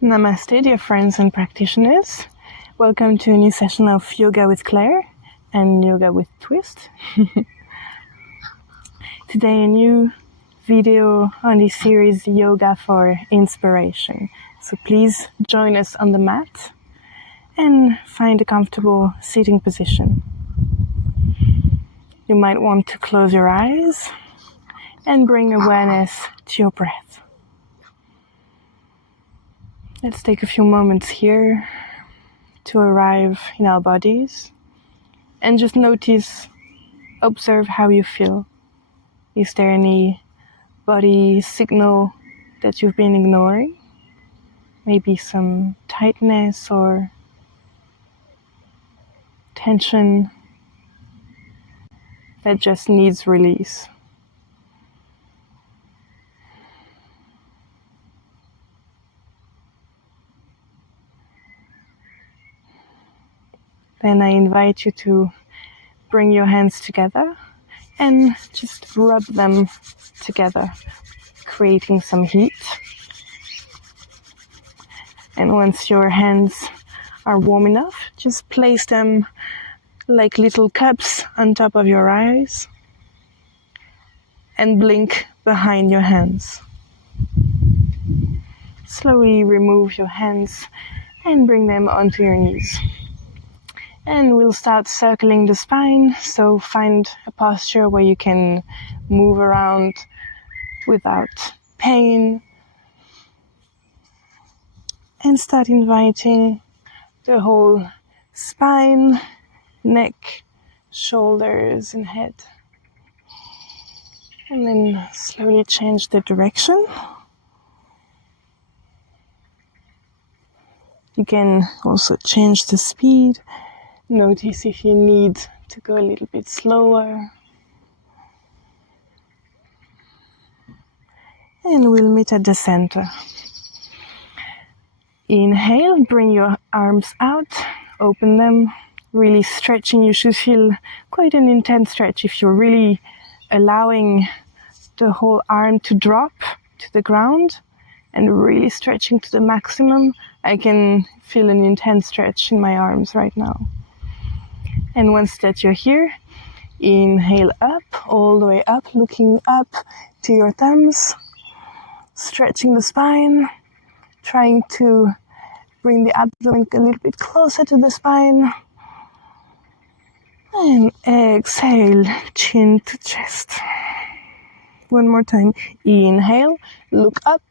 Namaste, dear friends and practitioners. Welcome to a new session of Yoga with Claire and Yoga with Twist. Today, a new video on this series, Yoga for Inspiration. So please join us on the mat and find a comfortable sitting position. You might want to close your eyes and bring awareness to your breath. Let's take a few moments here to arrive in our bodies and just observe how you feel. Is there any body signal that you've been ignoring? Maybe some tightness or tension that just needs release. Then I invite you to bring your hands together and just rub them together, creating some heat. And once your hands are warm enough, just place them like little cups on top of your eyes and blink behind your hands. Slowly remove your hands and bring them onto your knees. And we'll start circling the spine, so find a posture where you can move around without pain. And start inviting the whole spine, neck, shoulders, and head. And then slowly change the direction. You can also change the speed. Notice if you need to go a little bit slower. And we'll meet at the center. Inhale, bring your arms out, open them, really stretching. You should feel quite an intense stretch if you're really allowing the whole arm to drop to the ground and really stretching to the maximum. I can feel an intense stretch in my arms right now. And once that you're here, inhale up, all the way up, looking up to your thumbs, stretching the spine, trying to bring the abdomen a little bit closer to the spine. And exhale, chin to chest. One more time. Inhale, look up.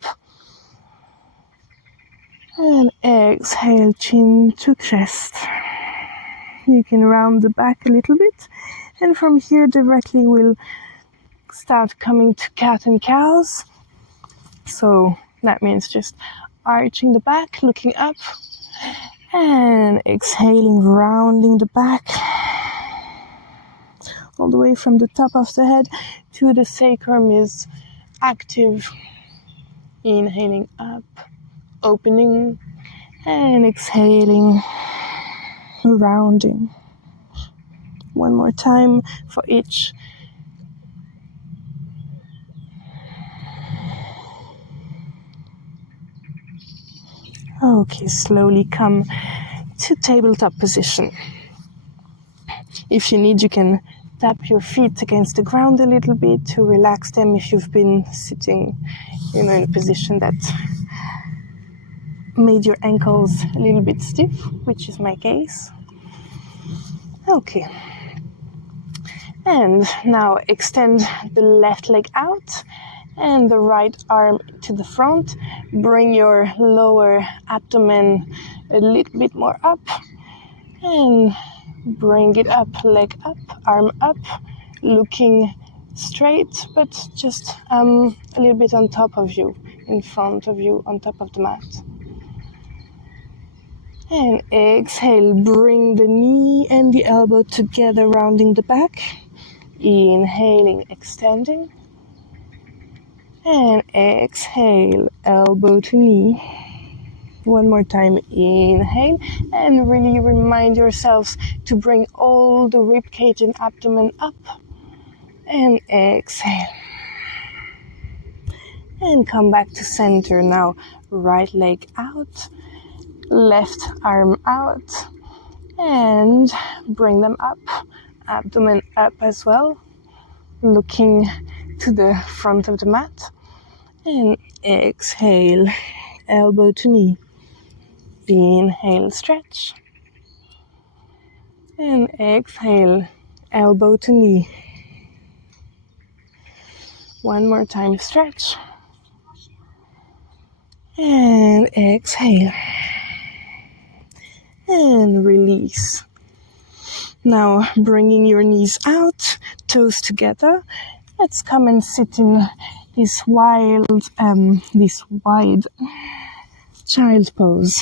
And exhale, chin to chest. You can round the back a little bit. And from here directly we'll start coming to cat and cows. So that means just arching the back, looking up. And exhaling, rounding the back. All the way from the top of the head to the sacrum is active. Inhaling up, opening, and exhaling, rounding. One more time for each. Okay, slowly come to tabletop position. If you need, you can tap your feet against the ground a little bit to relax them if you've been sitting, in a position that made your ankles a little bit stiff, which is my case. Okay. And now extend the left leg out and the right arm to the front. Bring your lower abdomen a little bit more up and bring it up, leg up, arm up, looking straight, but just a little bit on top of you, in front of you, on top of the mat. And exhale, bring the knee and the elbow together, rounding the back. Inhaling, extending. And exhale, elbow to knee. One more time, inhale, and really remind yourselves to bring all the ribcage and abdomen up. And exhale. And come back to center now. right leg out, left arm out, and bring them up, abdomen up as well, looking to the front of the mat, and exhale, elbow to knee. Inhale, stretch, and exhale, elbow to knee. One more time, stretch, and exhale, and release. Now bringing your knees out, toes together. Let's come and sit in this wide child pose.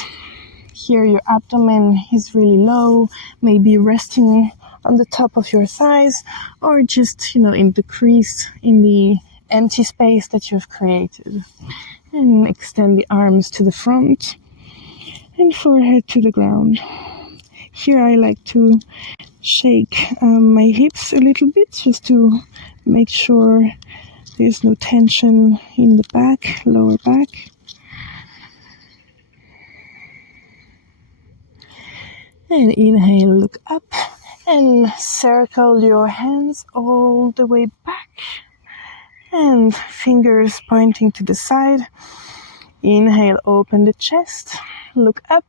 Here your abdomen is really low, maybe resting on the top of your thighs, or just, in the crease, in the empty space that you've created. And extend the arms to the front and forehead to the ground. Here I like to shake my hips a little bit just to make sure there's no tension in the back, lower back. And inhale, look up and circle your hands all the way back and fingers pointing to the side. Inhale, open the chest, look up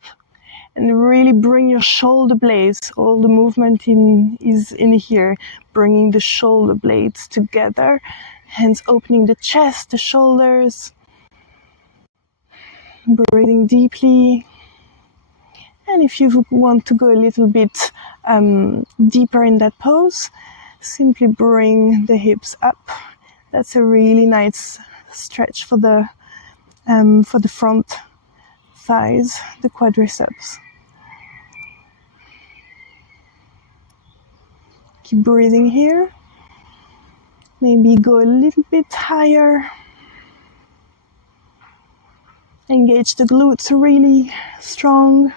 and really bring your shoulder blades. All the movement is in here, bringing the shoulder blades together, hands opening the chest, the shoulders, breathing deeply. And if you want to go a little bit deeper in that pose, simply bring the hips up. That's a really nice stretch for the front thighs, the quadriceps. Keep breathing here. Maybe go a little bit higher. Engage the glutes really strong.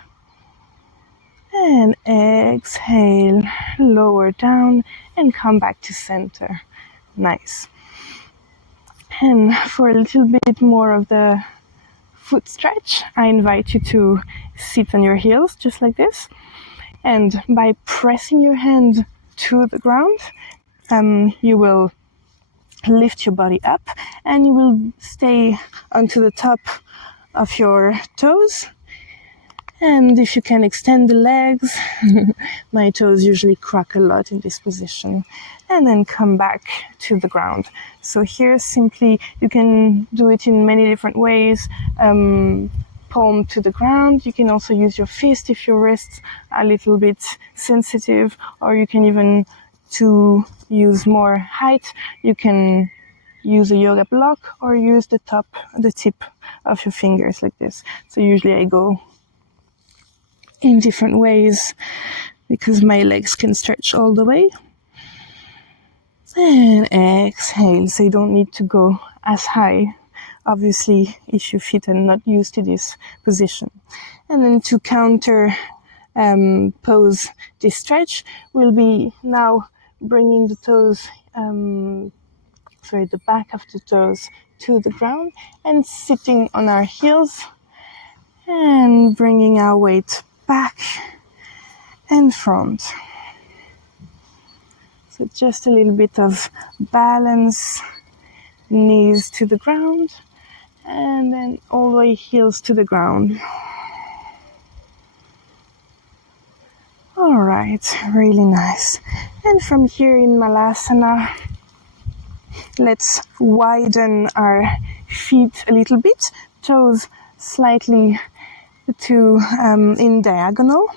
And exhale, lower down and come back to center. Nice. And for a little bit more of the foot stretch, I invite you to sit on your heels just like this. And by pressing your hand to the ground, you will lift your body up and you will stay onto the top of your toes. And if you can extend the legs, my toes usually crack a lot in this position, and then come back to the ground. So here simply, you can do it in many different ways. Palm to the ground. You can also use your fist if your wrists are a little bit sensitive, or you can even, to use more height, you can use a yoga block or use the tip of your fingers like this. So usually I go in different ways because my legs can stretch all the way. And exhale, so you don't need to go as high, obviously, if your feet are not used to this position. And then to counter pose this stretch, we'll be now bringing the toes, the back of the toes to the ground and sitting on our heels and bringing our weight back and front. So just a little bit of balance, knees to the ground, and then all the way heels to the ground. All right, really nice. And from here in Malasana, let's widen our feet a little bit, toes slightly in diagonal.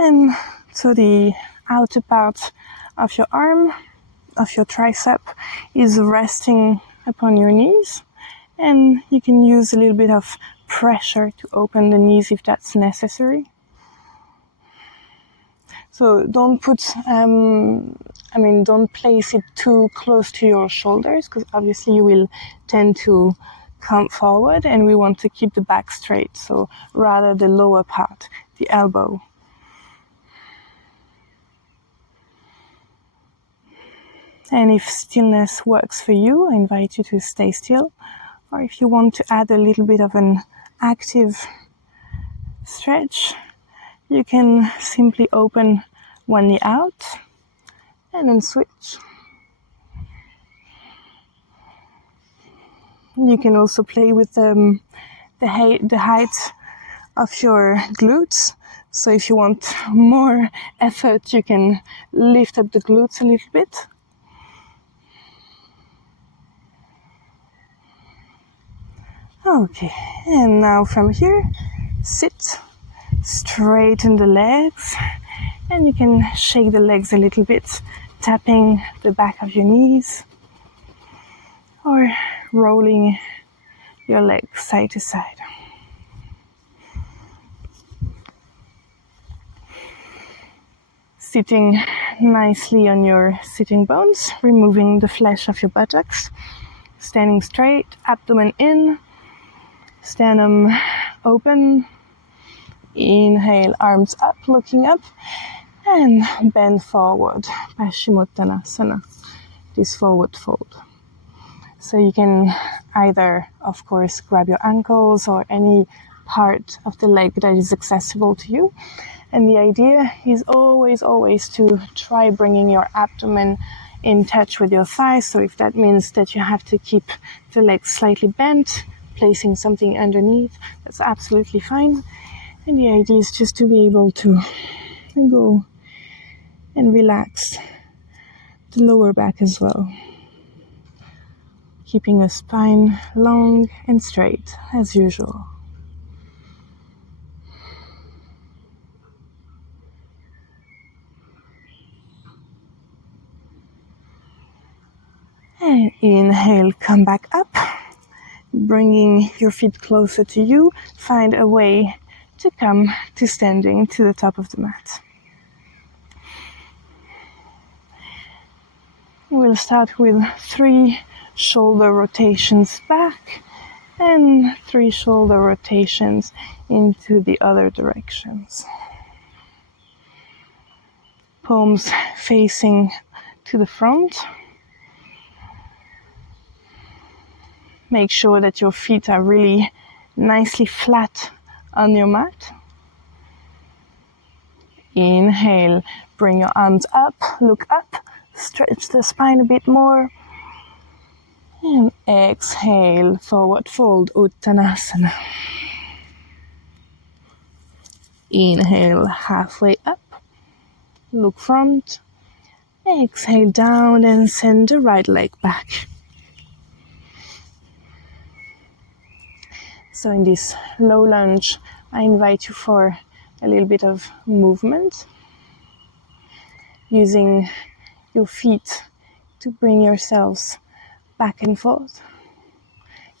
And so the outer part of your arm, of your tricep, is resting upon your knees. And you can use a little bit of pressure to open the knees if that's necessary. So don't don't place it too close to your shoulders, because obviously you will tend to come forward, and we want to keep the back straight. So rather the lower part, the elbow. And if stillness works for you, I invite you to stay still Or if you want to add a little bit of an active stretch, you can simply open one knee out and then switch. You can also play with the height of your glutes. So if you want more effort, you can lift up the glutes a little bit. Okay, and now from here, sit, straighten the legs, and you can shake the legs a little bit, tapping the back of your knees or rolling your legs side to side. Sitting nicely on your sitting bones, removing the flesh of your buttocks, standing straight, abdomen in, sternum open. Inhale, arms up, looking up, and bend forward, Paschimottanasana, this forward fold. So you can either, of course, grab your ankles or any part of the leg that is accessible to you. And the idea is always to try bringing your abdomen in touch with your thighs. So if that means that you have to keep the legs slightly bent, placing something underneath, that's absolutely fine. And the idea is just to be able to go and relax the lower back as well. Keeping a spine long and straight as usual. And inhale, come back up, bringing your feet closer to you. Find a way to come to standing to the top of the mat. We'll start with 3 shoulder rotations back and 3 shoulder rotations into the other directions. Palms facing to the front. Make sure that your feet are really nicely flat on your mat. Inhale, bring your arms up, look up, stretch the spine a bit more. And exhale, forward fold, Uttanasana. Inhale, halfway up, look front. Exhale down and send the right leg back. So in this low lunge, I invite you for a little bit of movement, using your feet to bring yourselves back and forth,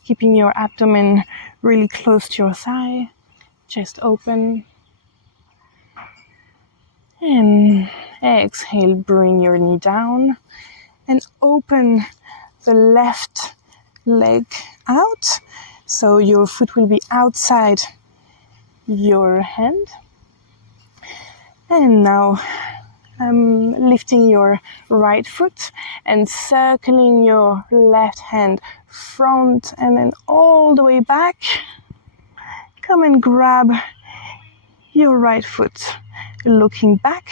keeping your abdomen really close to your thigh, chest open. And exhale, bring your knee down and open the left leg out. So your foot will be outside your hand. And now lifting your right foot and circling your left hand front and then all the way back. Come and grab your right foot, looking back.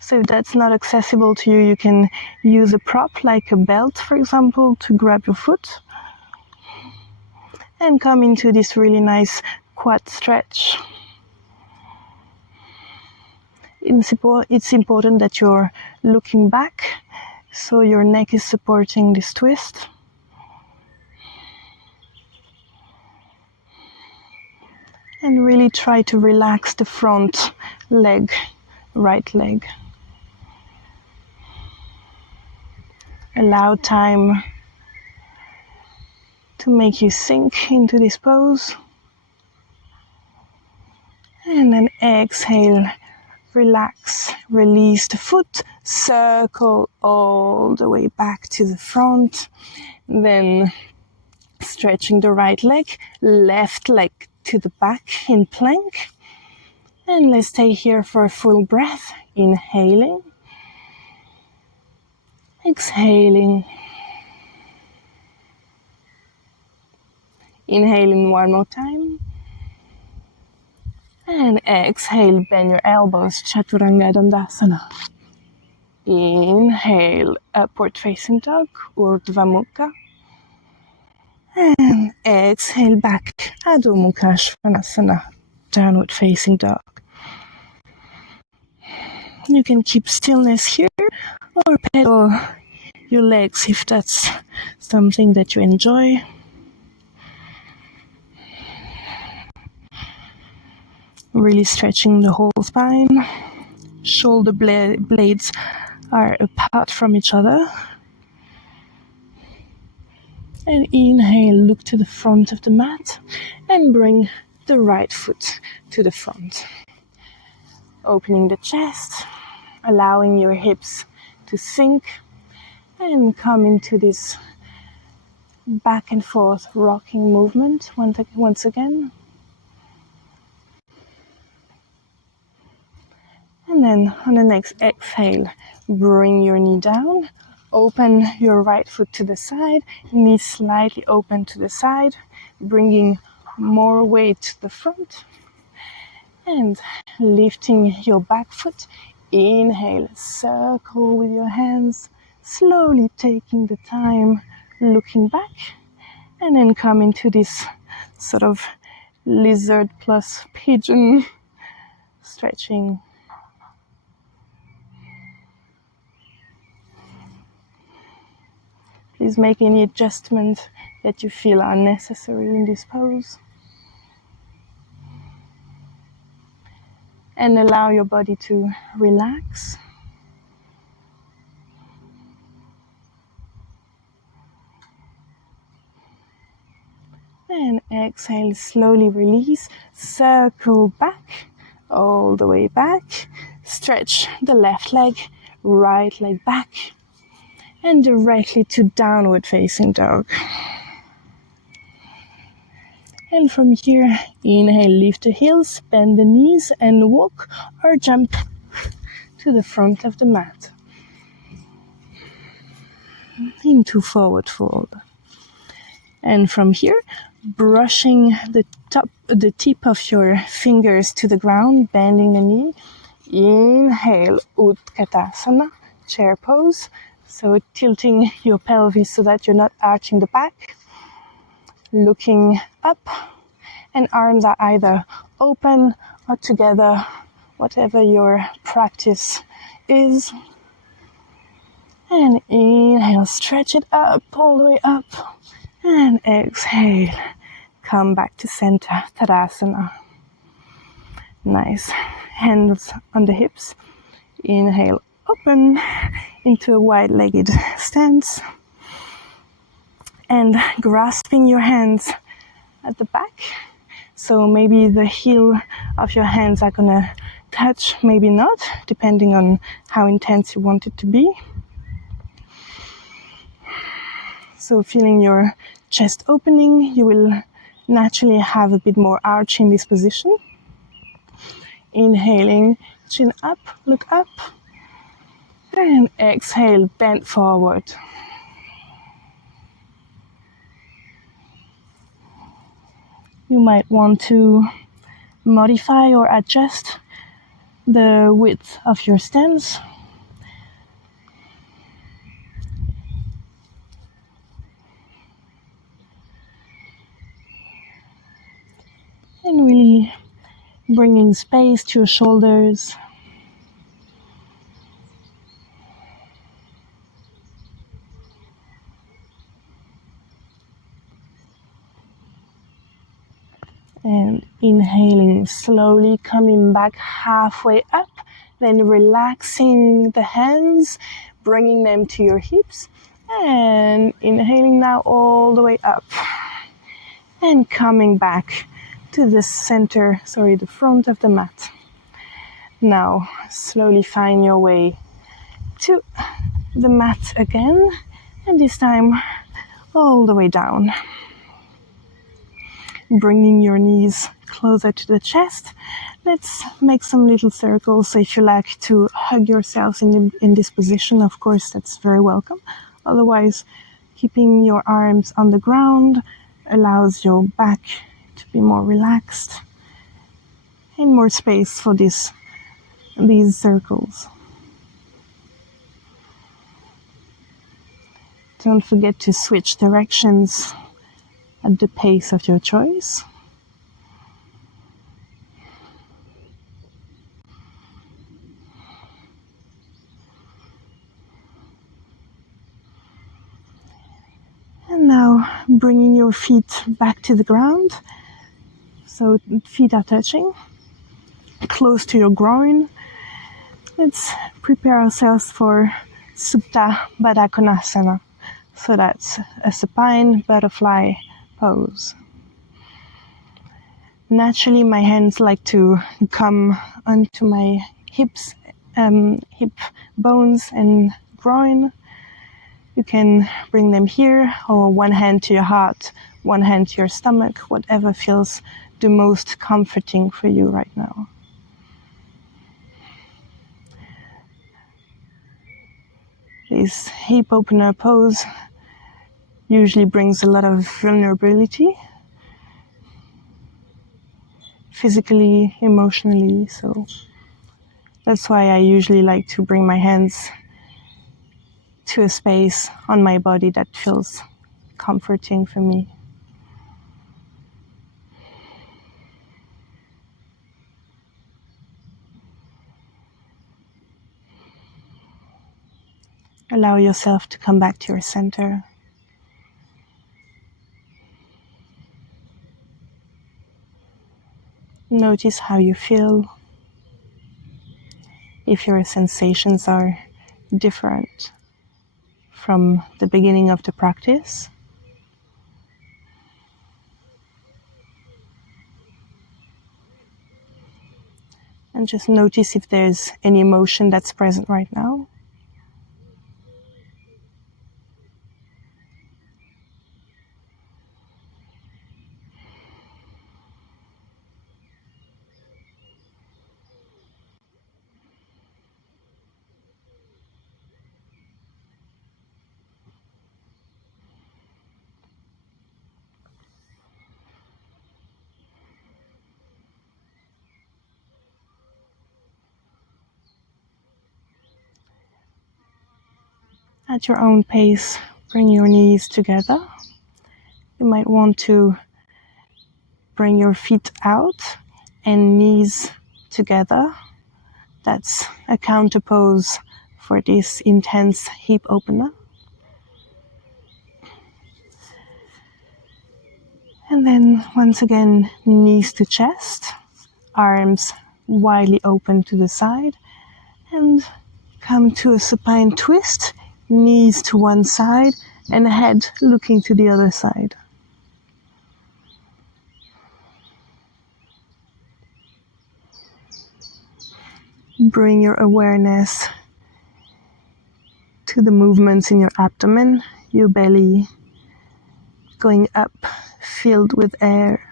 So if that's not accessible to you, you can use a prop like a belt, for example, to grab your foot. And come into this really nice quad stretch. It's important that you're looking back, so your neck is supporting this twist. And really try to relax the front leg, right leg. Allow time to make you sink into this pose. And then exhale, relax, release the foot, circle all the way back to the front. Then stretching the right leg, left leg to the back in plank. And let's stay here for a full breath. Inhaling, exhaling. Inhaling one more time. And exhale, bend your elbows, Chaturanga Dandasana. Inhale, upward facing dog, Urdhva Mukha. And exhale back, Adho Mukha Svanasana, downward facing dog. You can keep stillness here or pedal your legs if that's something that you enjoy. Really stretching the whole spine. Shoulder blades are apart from each other. And inhale, look to the front of the mat and bring the right foot to the front. Opening the chest, allowing your hips to sink and come into this back and forth rocking movement once again. And then on the next exhale, bring your knee down, open your right foot to the side, knee slightly open to the side, bringing more weight to the front, and lifting your back foot. Inhale, circle with your hands, slowly taking the time, looking back, and then come into this sort of lizard plus pigeon stretching. Please make any adjustments that you feel are necessary in this pose. And allow your body to relax. And exhale, slowly release, circle back, all the way back. Stretch the left leg, right leg back, and directly to downward facing dog. And from here, inhale, lift the heels, bend the knees, and walk or jump to the front of the mat. Into forward fold. And from here, brushing the tip of your fingers to the ground, bending the knee. Inhale, Utkatasana, chair pose. So tilting your pelvis so that you're not arching the back. Looking up, and arms are either open or together, whatever your practice is. And inhale, stretch it up, all the way up. And exhale, come back to center, Tadasana. Nice. Hands on the hips. Inhale, open into a wide-legged stance. And grasping your hands at the back. So maybe the heel of your hands are gonna touch, maybe not, depending on how intense you want it to be. So feeling your chest opening, you will naturally have a bit more arch in this position. Inhaling, chin up, look up. And exhale, bend forward. You might want to modify or adjust the width of your stance. And really bringing space to your shoulders. And inhaling slowly, coming back halfway up, then relaxing the hands, bringing them to your hips, and inhaling now all the way up. And coming back to the center, the front of the mat. Now, slowly find your way to the mat again, and this time all the way down. Bringing your knees closer to the chest. Let's make some little circles. So if you like to hug yourselves in this position, of course, that's very welcome. Otherwise, keeping your arms on the ground, allows your back to be more relaxed and more space for these circles. Don't forget to switch directions at the pace of your choice. And now bringing your feet back to the ground. So feet are touching, close to your groin. Let's prepare ourselves for Supta Baddha Konasana. So that's a supine butterfly pose. Naturally, my hands like to come onto my hips, hip bones and groin. You can bring them here, or one hand to your heart, one hand to your stomach, whatever feels the most comforting for you right now. This hip opener pose usually brings a lot of vulnerability, physically, emotionally, so that's why I usually like to bring my hands to a space on my body that feels comforting for me. Allow yourself to come back to your center. Notice how you feel. If your sensations are different from the beginning of the practice. And just notice if there's any emotion that's present right now. At your own pace, bring your knees together. You might want to bring your feet out and knees together. That's a counter pose for this intense hip opener. And then once again, knees to chest, arms widely open to the side, and come to a supine twist, knees to one side and head looking to the other side. Bring your awareness to the movements in your abdomen, your belly going up, filled with air,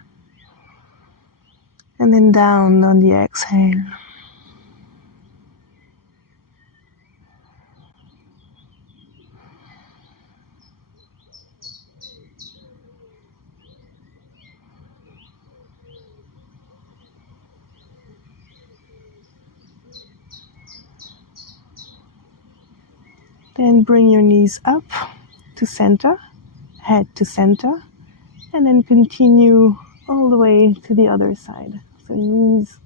and then down on the exhale. Then bring your knees up to center, head to center, and then continue all the way to the other side. So knees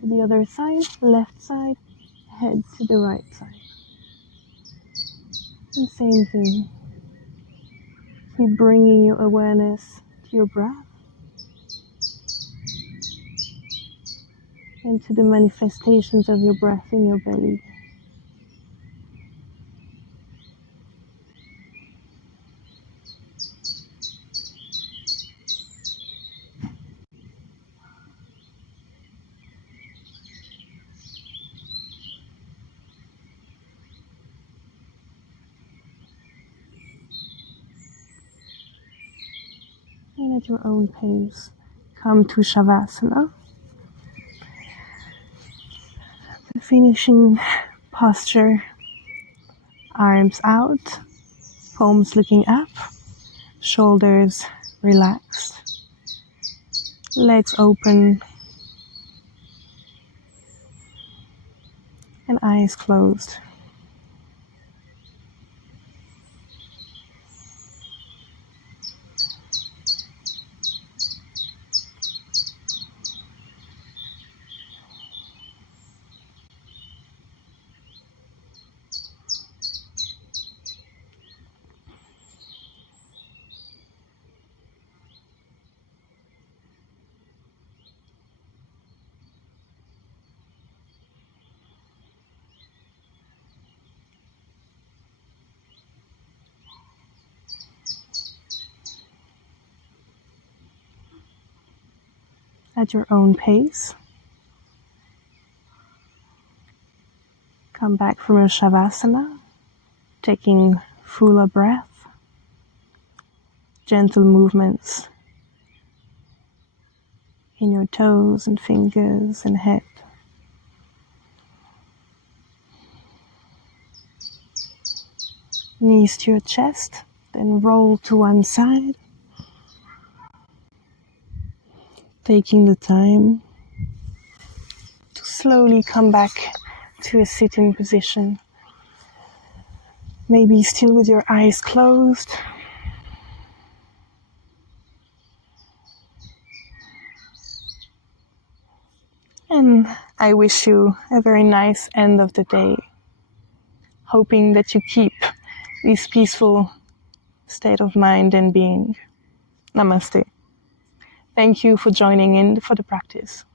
to the other side, left side, head to the right side. And same thing. Keep bringing your awareness to your breath and to the manifestations of your breath in your belly. And at your own pace, come to Shavasana. The finishing posture, arms out, palms looking up, shoulders relaxed, legs open, and eyes closed. At your own pace, come back from your Shavasana, taking fuller breath, gentle movements in your toes and fingers and head. Knees to your chest, then roll to one side, taking the time to slowly come back to a sitting position. Maybe still with your eyes closed. And I wish you a very nice end of the day, hoping that you keep this peaceful state of mind and being. Namaste. Thank you for joining in for the practice.